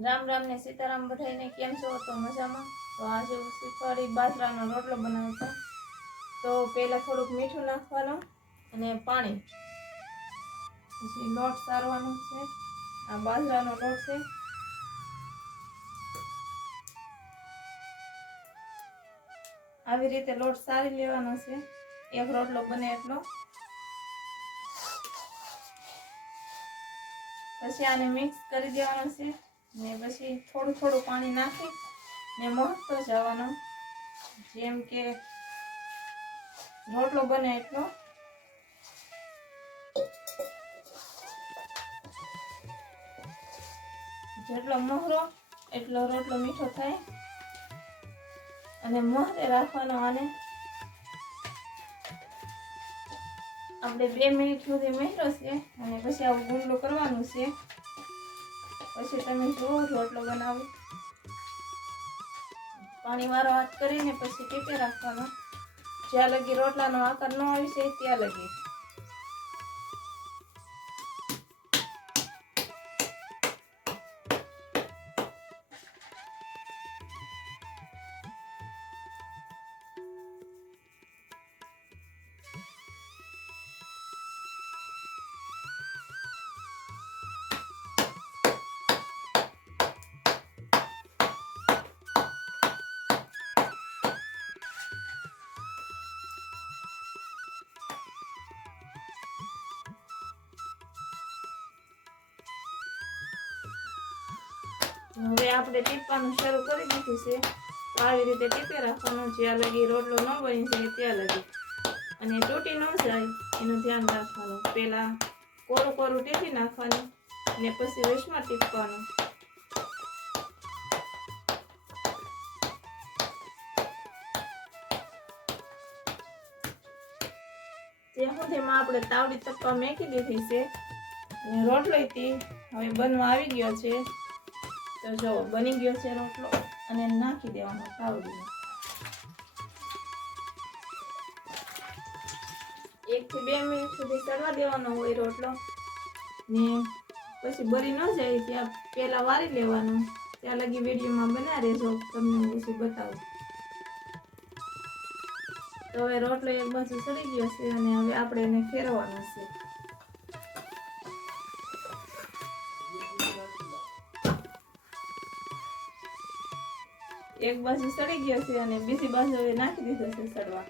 राम राम ने सीताराम बधाई ने केम छो तो मजा में। तो आज सीफाड़ी बाजरानो रोटलो बनावतो। तो पहला थोड़ुंक मीठું નાખવાનું અને પાણી પછી લોટ સારવાનો છે। આ બાજરાનો લોટ છે। આવી રીતે લોટ સારી લેવાનો છે। એક રોટલો બને એટલો। પછી આને મિક્સ કરી દેવાનો છે ને પછી થોડું થોડું પાણી નાખી ને મહતો જવાનો જેમ કે રોટલો બને એટલો। જેટલો મોહરો એટલો રોટલો મીઠો થાય અને મોહરે રાખવાનો। આને આપણે 2 મિનિટ સુધી મહેરો છે અને પછી આવું ગુંડલું કરવાનું છે। પછી તમે જુઓ રોટલો બનાવો। પાણી વાળો હાથ કરીને પછી ટીપે રાખવાનો જ્યાં લગી રોટલાનો આકાર ન આવી જાય ત્યાં લગી। હવે આપણે ટીપવાનું શરૂ કરી દીધું છે। તો આવી રીતે ટીપે રાખવાનું જ્યાં લગી રોટલો ન બની જાય ત્યાં લગી અને તૂટી ન જાય એનું ધ્યાન રાખવાનું। પહેલા કોરું કોરું ટીપી નાખવાનું અને પછી વચમાં ટીપવાનું। ત્યાં સુધીમાં આપણે તાવડી તપવા મેકી દીધી છે અને રોટલો હવે બનવા આવી ગયો છે। तो जो बनी गयो छे रोटलो अने नाखी देवानो तावडीमां। 1 થી 2 मिनिट सुधी सड़वा देवानो होय रोटलो ने पछी बरी न जाय त्यां पेला वारी लेवानो। त्यां लगी विडियोमां बना रहेजो तमने पछी बतावुं। तो हवे रोटलो एक बाजू सड़ी गयो छे अने हवे आपणे एने फेरवવાનો छे। एक बाजू सड़ी गयो छे अने बीजी बाजू હવે નાખી દીધો છે સડવા।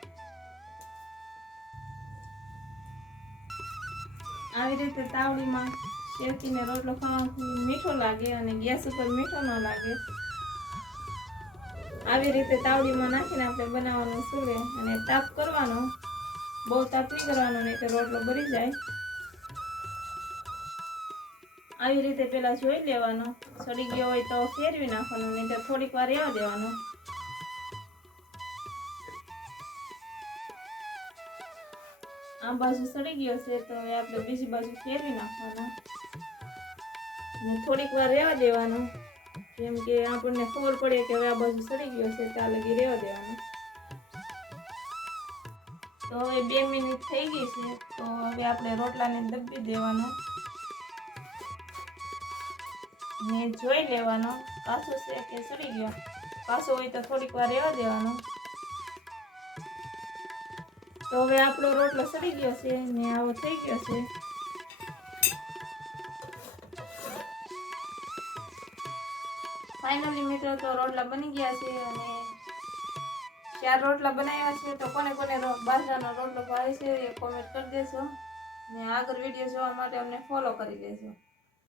આવી રીતે તાવડીમાં શેકીને રોટલો ખાવાથી મીઠો લાગે અને ગેસ ઉપર મીઠો ન લાગે। આવી રીતે તાવડીમાં નાખીને આપણે બનાવવાનું ચૂલે અને તાપ કરવાનો। બહુ તાપ નહીં કરવાનો નહીં તો રોટલો બળી જાય। આવી રીતે પેલા જોઈ લેવાનો સડી ગયો હોય તો ફેરવી નાખવાનો નહીં તો થોડીક વાર રહેવા દેવાનો। આ બાજુ સડી ગયો છે તો હવે આપણે બીજી બાજુ ફેરવી નાખવાનો ને થોડીક વાર રહેવા દેવાનો જેમ કે આપણને ખબર પડે કે હવે આ બાજુ સડી ગયો છે ત્યાં લગી રહેવા દેવાનો। તો હવે 2 મિનિટ થઈ ગઈ છે તો હવે આપણે રોટલાને દબી દેવાનો ने જોઈ લેવાનો કાચો છે કે સડી ગયો। કાચો હોય તો થોડીક વાર રહેવા દેવાનો। તો હવે આપણો રોટલો સડી ગયો છે ને આવો થઈ ગયો છે। ફાઇનલી મિત્રો તો રોટલા બની ગયા છે અને 4 રોટલા બનાવ્યા છે। તો કોને કોને બાજરાનો રોટલો ભાવે છે એ કોમેન્ટ કરી દેજો ને આગળ વિડિયો જોવા માટે અમને ફોલો કરી દેજો।